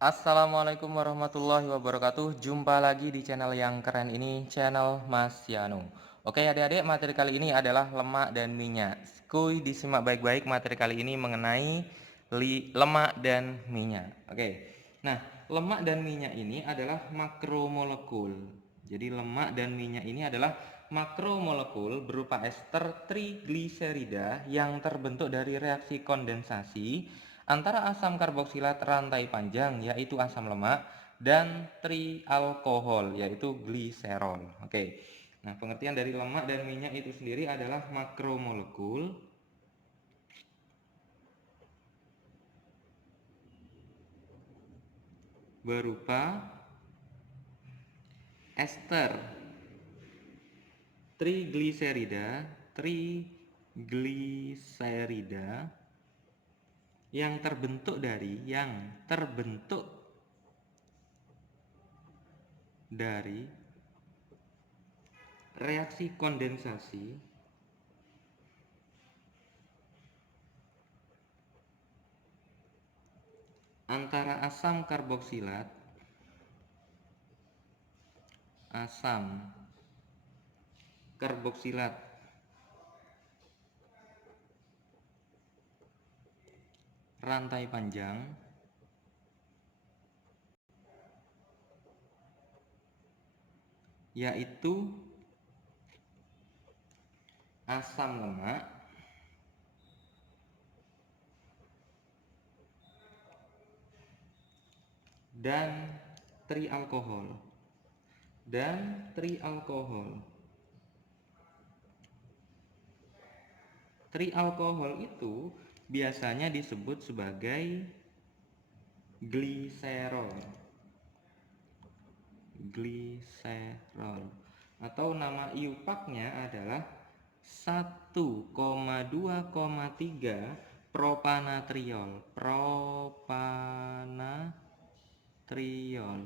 Assalamualaikum warahmatullahi wabarakatuh. Jumpa lagi di channel yang keren ini, channel Mas Yanu. Oke adik-adik, materi kali ini adalah lemak dan minyak. Kuy disimak baik-baik, materi kali ini mengenai lemak dan minyak. Oke, nah lemak dan minyak ini adalah makromolekul. Jadi lemak dan minyak ini adalah makromolekul berupa ester trigliserida yang terbentuk dari reaksi kondensasi antara asam karboksilat rantai panjang yaitu asam lemak dan trialkohol yaitu gliserol. Oke. Nah, pengertian dari lemak dan minyak itu sendiri adalah makromolekul berupa ester trigliserida yang terbentuk dari reaksi kondensasi antara asam karboksilat rantai panjang yaitu asam lemak dan trialkohol. Trialkohol itu biasanya disebut sebagai gliserol atau nama iupaknya adalah 1,2,3 propanatriol.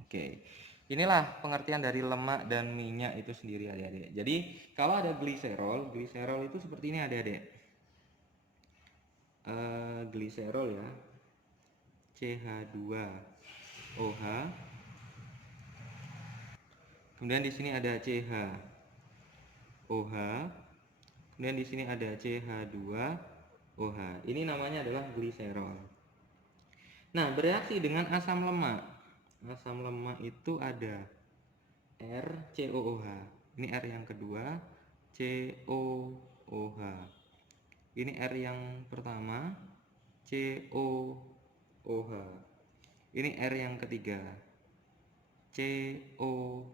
Oke, inilah pengertian dari lemak dan minyak itu sendiri adik-adik. Jadi kalau ada gliserol itu seperti ini adik-adik. Gliserol ya, CH2OH. Kemudian di sini ada CH-OH. Kemudian di sini ada CH2OH. Ini namanya adalah gliserol. Nah, bereaksi dengan asam lemak. Asam lemak itu ada RCOOH. Ini R yang kedua, COOH. Ini R yang pertama, COOH. Ini R yang ketiga, COOH.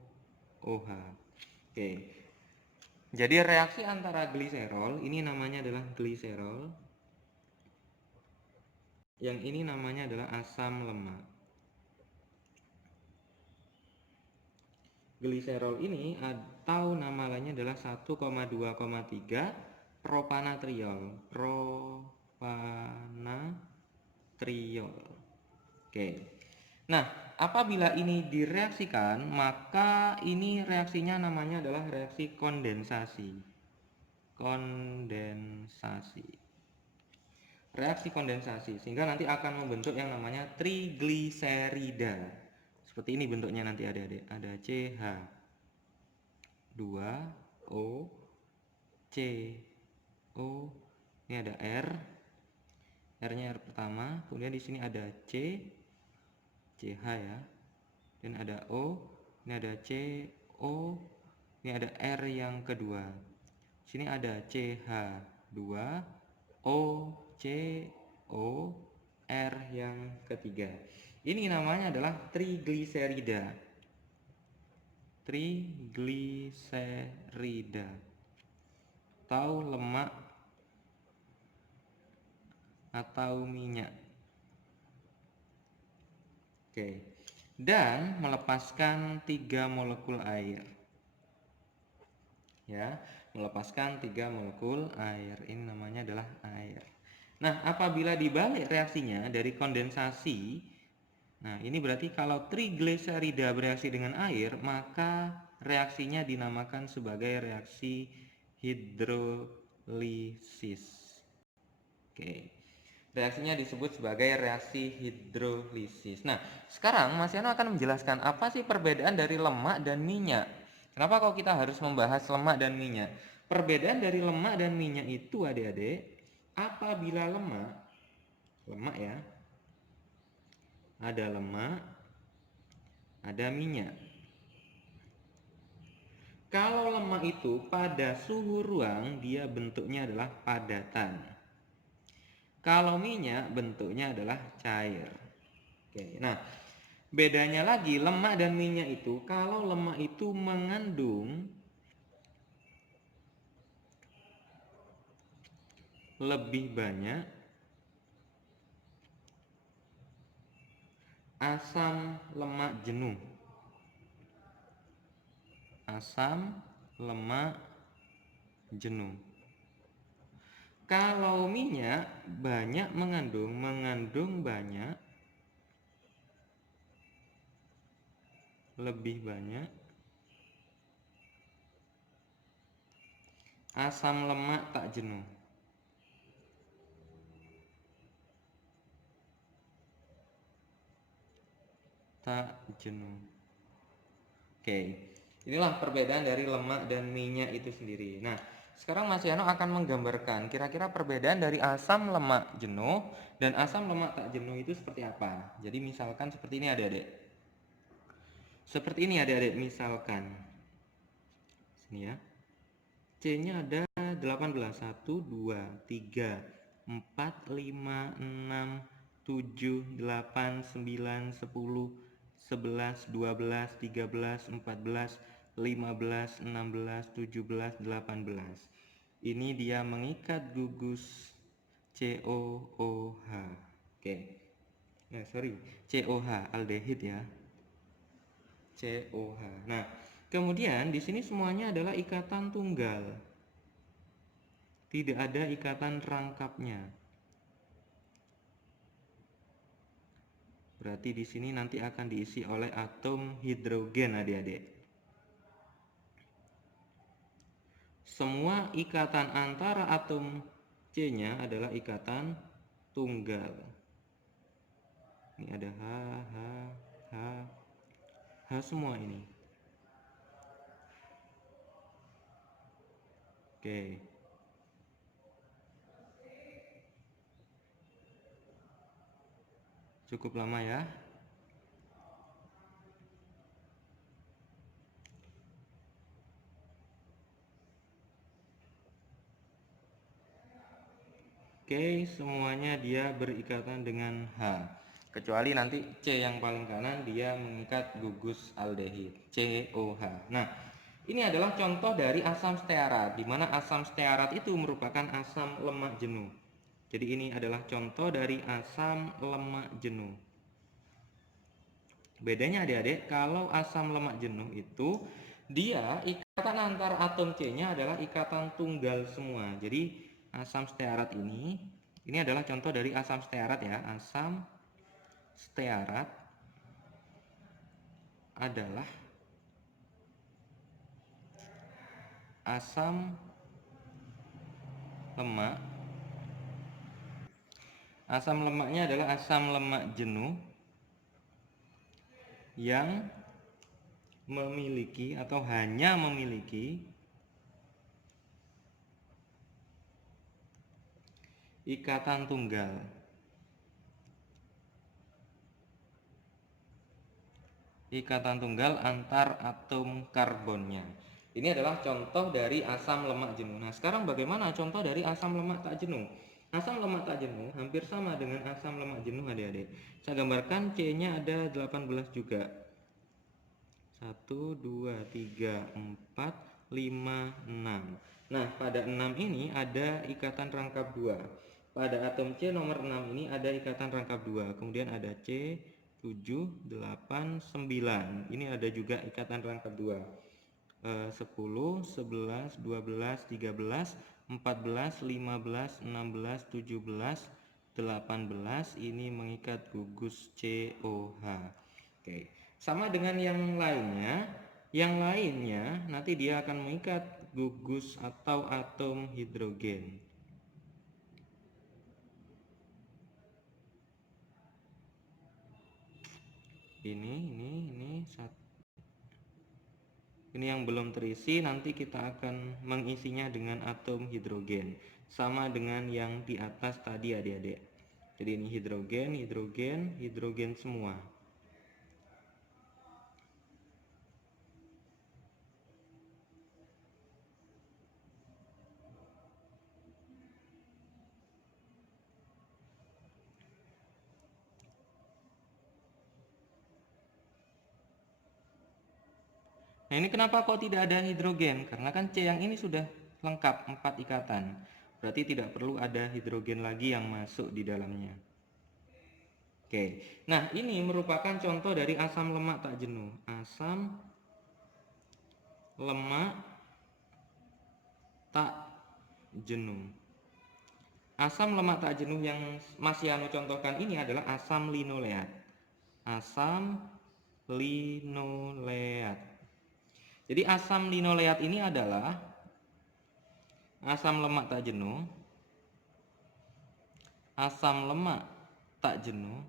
Oke. Jadi reaksi antara gliserol, ini namanya adalah gliserol. Yang ini namanya adalah asam lemak. Gliserol ini atau nama lainnya adalah 1,2,3 propanatriol. Oke. Nah, apabila ini direaksikan, maka ini reaksinya namanya adalah reaksi kondensasi. Reaksi kondensasi sehingga nanti akan membentuk yang namanya trigliserida. Seperti ini bentuknya nanti adik-adik. Ada CH2O, CO, ini ada R-nya R pertama, kemudian di sini ada CH ya. Dan ada O, ini ada CO, ini ada R yang kedua. Sini ada CH2O, CO, R yang ketiga. Ini namanya adalah trigliserida. Atau lemak atau minyak. Oke. Dan melepaskan 3 molekul air. Ya, melepaskan 3 molekul air. Ini namanya adalah air. Nah, apabila dibalik reaksinya dari kondensasi, nah ini berarti kalau trigliserida bereaksi dengan air, maka reaksinya dinamakan sebagai reaksi hidrolisis. Oke. Reaksinya disebut sebagai reaksi hidrolisis. Nah, sekarang Mas Yano akan menjelaskan apa sih perbedaan dari lemak dan minyak. Kenapa kok kita harus membahas lemak dan minyak? Perbedaan dari lemak dan minyak itu adik-adik, apabila lemak ya, ada lemak, ada minyak. Kalau lemak itu pada suhu ruang, dia bentuknya adalah padatan. Kalau minyak bentuknya adalah cair. Oke, nah bedanya lagi lemak dan minyak itu, kalau lemak itu mengandung lebih banyak asam lemak jenuh. Asam lemak jenuh. Kalau minyak banyak mengandung banyak lebih banyak asam lemak tak jenuh. Tak jenuh. Oke, inilah perbedaan dari lemak dan minyak itu sendiri. Nah, sekarang Mas Yano akan menggambarkan kira-kira perbedaan dari asam lemak jenuh dan asam lemak tak jenuh itu seperti apa. Jadi misalkan seperti ini adik-adik. Seperti ini adik-adik, misalkan sini ya. C-nya ada 18, 1, 2, 3, 4, 5, 6, 7, 8, 9, 10, 11, 12, 13, 14, 15, 16, 17, 18. Ini dia mengikat gugus COOH. Oke. Nah, sorry, COH aldehid ya. COH. Nah, kemudian di sini semuanya adalah ikatan tunggal. Tidak ada ikatan rangkapnya. Berarti di sini nanti akan diisi oleh atom hidrogen adik-adik. Semua ikatan antara atom C-nya adalah ikatan tunggal. Ini ada H semua ini. Oke. Cukup lama ya. Oke, semuanya dia berikatan dengan H. Kecuali nanti C yang paling kanan dia mengikat gugus aldehid, COH. Nah, ini adalah contoh dari asam stearat, di mana asam stearat itu merupakan asam lemak jenuh. Jadi ini adalah contoh dari asam lemak jenuh. Bedanya adik-adik, kalau asam lemak jenuh itu dia ikatan antar atom C-nya adalah ikatan tunggal semua. Jadi asam stearat ini adalah contoh dari asam stearat ya. Asam stearat adalah asam lemak. Asam lemaknya adalah asam lemak jenuh yang memiliki atau hanya memiliki ikatan tunggal. Ikatan tunggal antar atom karbonnya. Ini adalah contoh dari asam lemak jenuh. Nah, sekarang bagaimana contoh dari asam lemak tak jenuh? Asam lemak tak jenuh hampir sama dengan asam lemak jenuh adik-adik. Saya gambarkan C-nya ada 18 juga. 1, 2, 3, 4, 5, 6. Nah, pada 6 ini ada ikatan rangkap 2. Pada atom C nomor 6 ini ada ikatan rangkap 2. Kemudian ada C, 7, 8, 9. Ini ada juga ikatan rangkap 2. 10, 11, 12, 13, 14, 15, 16, 17, 18. Ini mengikat gugus COH. Oke. Sama dengan yang lainnya. Yang lainnya nanti dia akan mengikat gugus atau atom hidrogen. ini yang belum terisi, nanti kita akan mengisinya dengan atom hidrogen, sama dengan yang di atas tadi adik-adik. Jadi ini hidrogen semua. Nah, ini kenapa kok tidak ada hidrogen? Karena kan C yang ini sudah lengkap 4 ikatan. Berarti tidak perlu ada hidrogen lagi yang masuk di dalamnya. Oke. Nah, ini merupakan contoh dari asam lemak tak jenuh. Asam lemak tak jenuh. Asam lemak tak jenuh yang Mas Yano contohkan ini adalah asam linoleat. Asam linoleat. Jadi asam linoleat ini adalah asam lemak tak jenuh. Asam lemak tak jenuh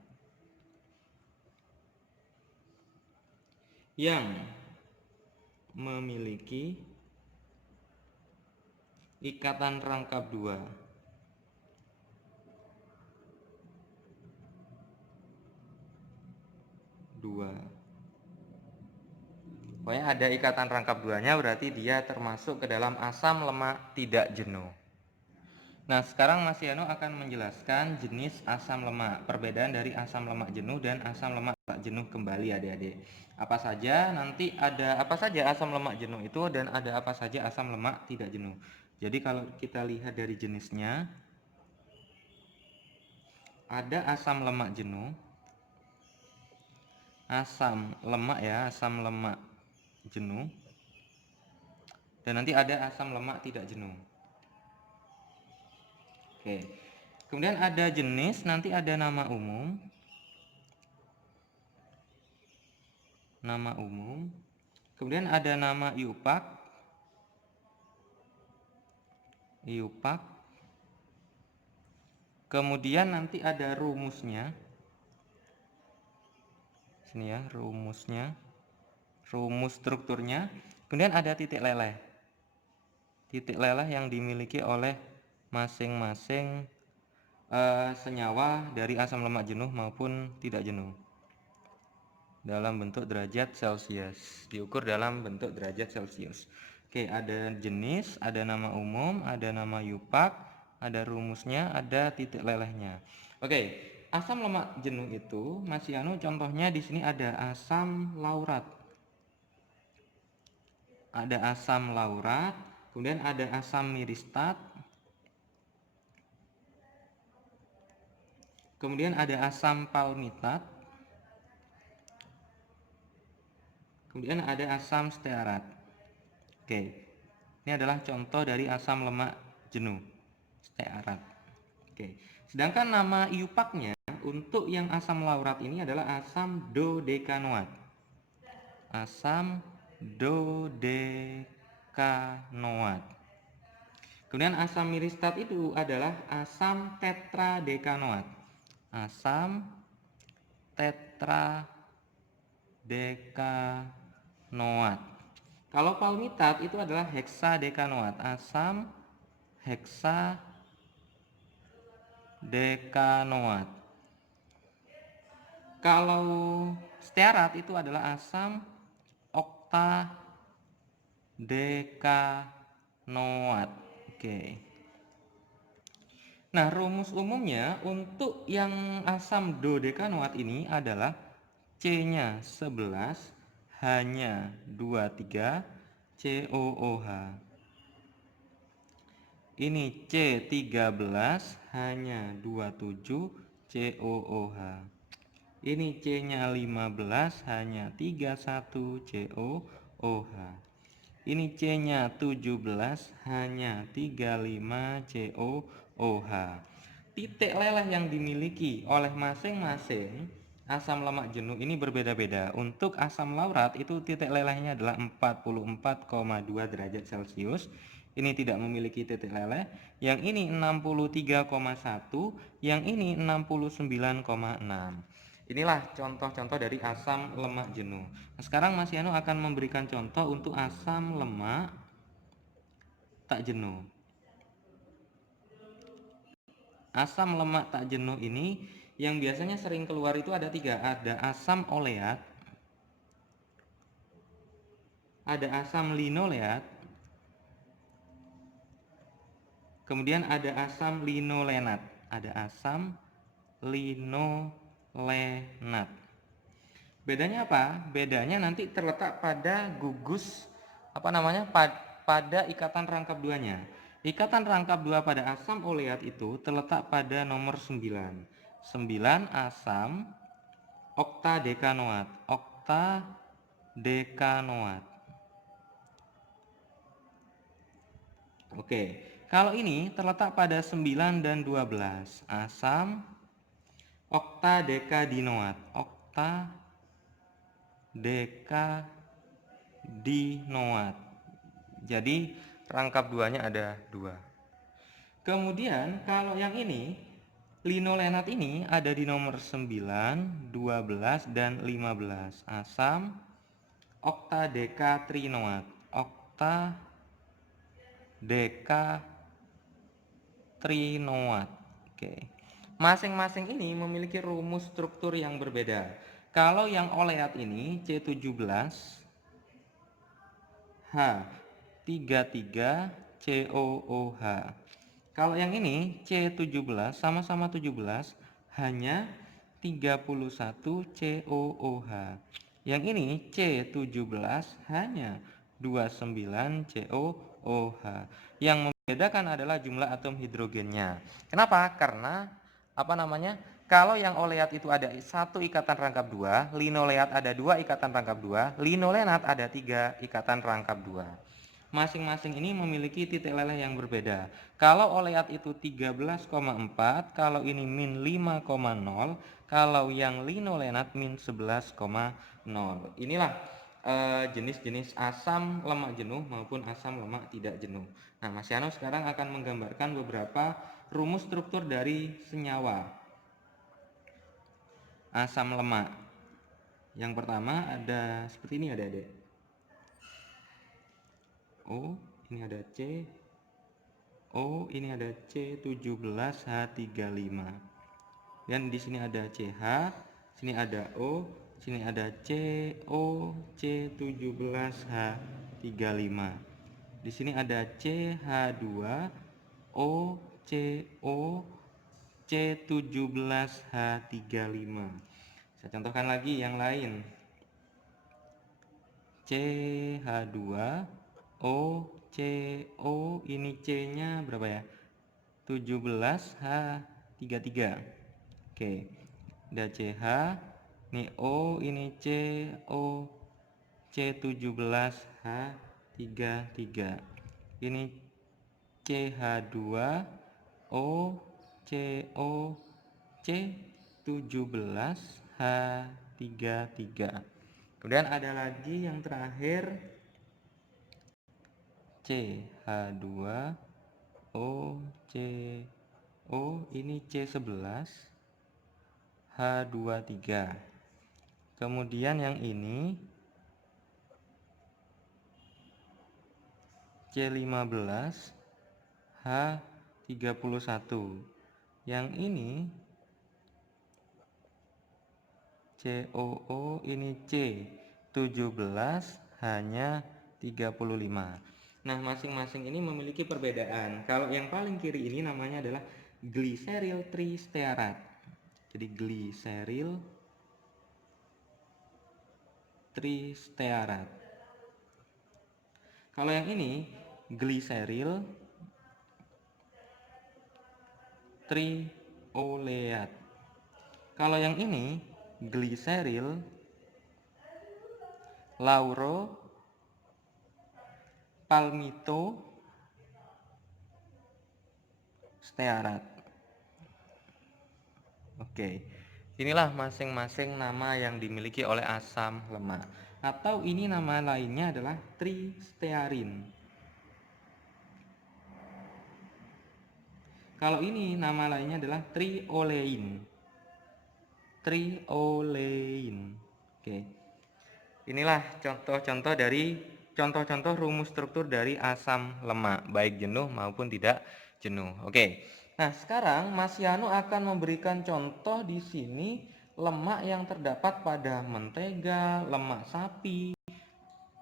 yang memiliki ikatan rangkap 2. Pokoknya ada ikatan rangkap 2-nya, berarti dia termasuk ke dalam asam lemak tidak jenuh. Nah, sekarang Mas Yano akan menjelaskan jenis asam lemak, perbedaan dari asam lemak jenuh dan asam lemak tak jenuh kembali adik-adik. Apa saja, nanti ada apa saja asam lemak jenuh itu dan ada apa saja asam lemak tidak jenuh. Jadi kalau kita lihat dari jenisnya, ada asam lemak jenuh, asam lemak jenuh, dan nanti ada asam lemak tidak jenuh. Oke. Kemudian ada jenis, nanti ada nama umum. Nama umum. Kemudian ada nama IUPAC. IUPAC. Kemudian nanti ada rumusnya. Sini ya, rumusnya. Rumus strukturnya. Kemudian ada titik leleh. Titik leleh yang dimiliki oleh masing-masing senyawa dari asam lemak jenuh maupun tidak jenuh dalam bentuk derajat Celcius, diukur dalam bentuk derajat Celcius. Oke, ada jenis, ada nama umum, ada nama IUPAC, ada rumusnya, ada titik lelehnya. Oke, asam lemak jenuh itu Mas Yano contohnya di sini ada asam laurat. Ada asam laurat, kemudian ada asam miristat, kemudian ada asam palmitat, kemudian ada asam stearat. Oke, ini adalah contoh dari asam lemak jenuh, stearat. Oke, sedangkan nama IUPAC-nya untuk yang asam laurat ini adalah asam dodekanoat. Asam dodekanoat. Kemudian asam miristat itu adalah asam tetradekanoat. Asam tetradekanoat. Kalau palmitat itu adalah heksadekanoat. Asam heksadekanoat. Kalau stearat itu adalah asam oktadekanoat. Oke. Nah, rumus umumnya untuk yang asam dodekanoat ini adalah C-nya 11, H-nya 23, COOH. Ini C13, H-nya 27, COOH. Ini C-nya 15, H-nya 31, COOH. Ini C-nya 17, H-nya 35, COOH. Titik leleh yang dimiliki oleh masing-masing asam lemak jenuh ini berbeda-beda. Untuk asam laurat itu titik lelehnya adalah 44,2 derajat Celcius. Ini tidak memiliki titik leleh. Yang ini 63,1, yang ini 69,6. Inilah contoh-contoh dari asam lemak jenuh. Nah, sekarang Mas Yano akan memberikan contoh untuk asam lemak tak jenuh. Asam lemak tak jenuh ini yang biasanya sering keluar itu ada 3. Ada asam oleat, ada asam linoleat, kemudian ada asam linolenat. Ada asam linolenat. Bedanya apa? Bedanya nanti terletak pada gugus pada ikatan rangkap duanya. Ikatan rangkap dua pada asam oleat itu terletak pada nomor 9. 9 asam oktadekanoat. Oktadekanoat. Oke, kalau ini terletak pada 9 dan 12. Asam oktadekadinoat. Oktadekadinoat. Jadi rangkap duanya ada 2. Kemudian kalau yang ini linolenat ini ada di nomor 9, 12 dan 15. Asam oktadekatrinoat. Oktadekatrinoat. Oke. Masing-masing ini memiliki rumus struktur yang berbeda. Kalau yang oleat ini C17 H33 COOH. Kalau yang ini C17 sama-sama 17 hanya 31 COOH. Yang ini C17 hanya 29 COOH. Yang membedakan adalah jumlah atom hidrogennya. Kenapa? Karena kalau yang oleat itu ada 1 ikatan rangkap 2, linoleat ada 2 ikatan rangkap 2, linolenat ada 3 ikatan rangkap 2. Masing-masing ini memiliki titik leleh yang berbeda. Kalau oleat itu 13,4, kalau ini min 5,0, kalau yang linolenat min 11,0. Inilah jenis-jenis asam lemak jenuh maupun asam lemak tidak jenuh. Nah, Mas Yano sekarang akan menggambarkan beberapa rumus struktur dari senyawa asam lemak. Yang pertama ada seperti ini, adik-adik. O, ini ada C. O, ini ada C17H35. Dan di sini ada CH, sini ada O, sini ada CO, C17H35. Di sini ada CH2, O, CO, C17H35. Saya contohkan lagi yang lain. CH2, O, CO, ini C-nya berapa ya? 17H33. Oke. Ada CH, ini O, ini C, O, C17H33. Ini CH2, O, CO, C17H33. Kemudian ada lagi yang terakhir CH2, O, CO, ini C11, H23. Kemudian yang ini C15, H31. Yang ini COO, ini C17 hanya 35. Nah, masing-masing ini memiliki perbedaan. Kalau yang paling kiri ini namanya adalah gliseril tristearat. Jadi gliseril tristearat. Kalau yang ini gliseril trioleat. Kalau yang ini gliseril lauro palmito stearat. Oke. Inilah masing-masing nama yang dimiliki oleh asam lemak. Atau ini nama lainnya adalah tristearin. Kalau ini nama lainnya adalah triolein. triolein. Oke. Inilah contoh-contoh rumus struktur dari asam lemak, baik jenuh maupun tidak jenuh. Oke. Nah, sekarang Mas Yanu akan memberikan contoh di sini lemak yang terdapat pada mentega, lemak sapi.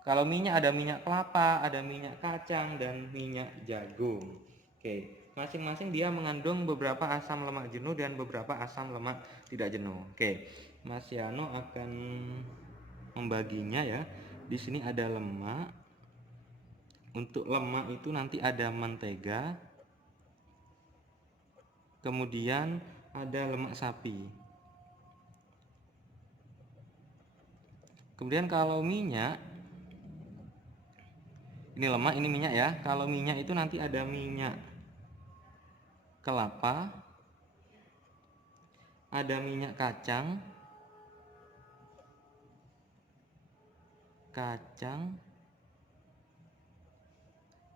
Kalau minyak ada minyak kelapa, ada minyak kacang, dan minyak jagung. Oke, masing-masing dia mengandung beberapa asam lemak jenuh dan beberapa asam lemak tidak jenuh. Oke, Mas Yano akan membaginya ya. Di sini ada lemak. Untuk lemak itu nanti ada mentega. Kemudian ada lemak sapi. Kemudian kalau minyak, ini lemak, ini minyak ya. Kalau minyak itu nanti ada minyak kelapa, ada minyak kacang,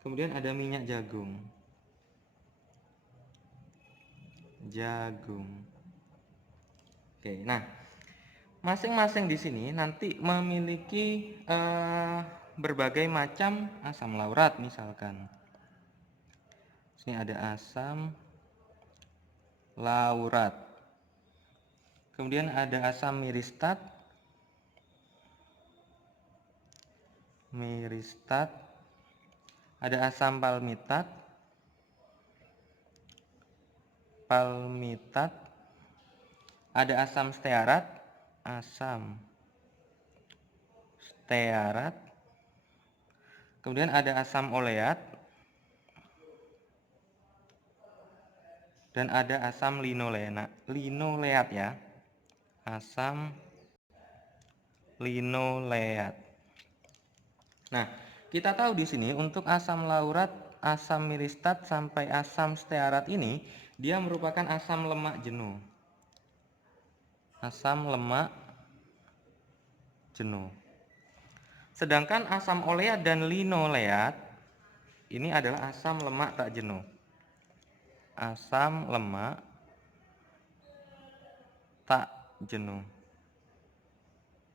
kemudian ada minyak jagung. Oke, nah masing-masing di sini nanti memiliki berbagai macam asam laurat. Misalkan sini ada asam laurat, kemudian ada asam miristat, ada asam palmitat, ada asam stearat, kemudian ada asam oleat, dan ada asam linoleat ya, asam linoleat. Nah, kita tahu di sini untuk asam laurat, asam miristat sampai asam stearat ini dia merupakan asam lemak jenuh. Sedangkan asam oleat dan linoleat ini adalah asam lemak tak jenuh.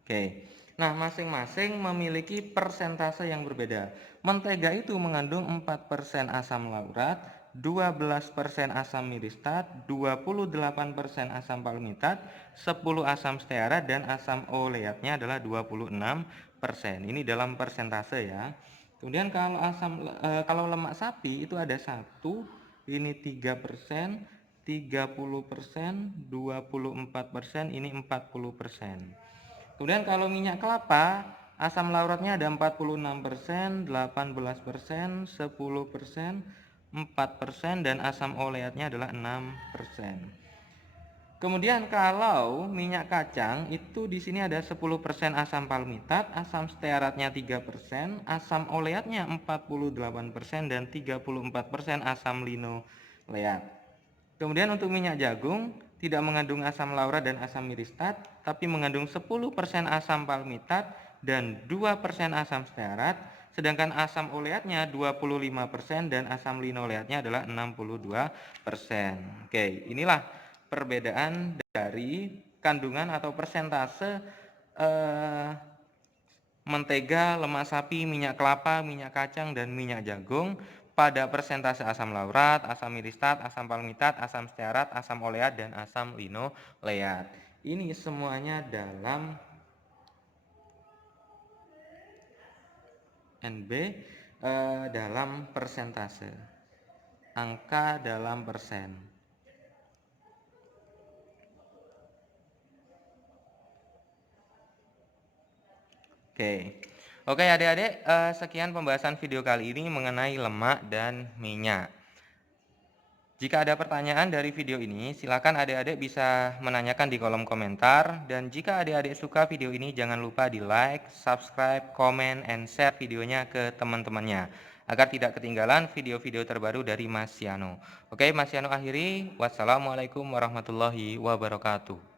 Oke. Nah, masing-masing memiliki persentase yang berbeda. Mentega itu mengandung 4% asam laurat, 12% asam miristat, 28% asam palmitat, 10 asam stearat, dan asam oleatnya adalah 26%. Ini dalam persentase ya. Kemudian kalau lemak sapi itu ada 1, ini 3%, 30%, 24%, ini 40%. Kemudian kalau minyak kelapa, asam lauratnya ada 46%, 18%, 10%, 4%, dan asam oleatnya adalah 6%. Kemudian kalau minyak kacang itu di sini ada 10% asam palmitat, asam stearatnya 3%, asam oleatnya 48%, dan 34% asam linoleat. Kemudian untuk minyak jagung tidak mengandung asam laurat dan asam miristat, tapi mengandung 10% asam palmitat dan 2% asam stearat, sedangkan asam oleatnya 25% dan asam linoleatnya adalah 62%. Oke, inilah perbedaan dari kandungan atau persentase mentega, lemak sapi, minyak kelapa, minyak kacang, dan minyak jagung pada persentase asam laurat, asam miristat, asam palmitat, asam stearat, asam oleat, dan asam linoleat. Ini semuanya dalam NB dalam persentase, angka dalam persen. Oke adik-adik, sekian pembahasan video kali ini mengenai lemak dan minyak. Jika ada pertanyaan dari video ini, silakan adik-adik bisa menanyakan di kolom komentar. Dan jika adik-adik suka video ini, jangan lupa di like, subscribe, komen, and share videonya ke teman-temannya, agar tidak ketinggalan video-video terbaru dari Mas Yano. Oke, Mas Yano akhiri. Wassalamualaikum warahmatullahi wabarakatuh.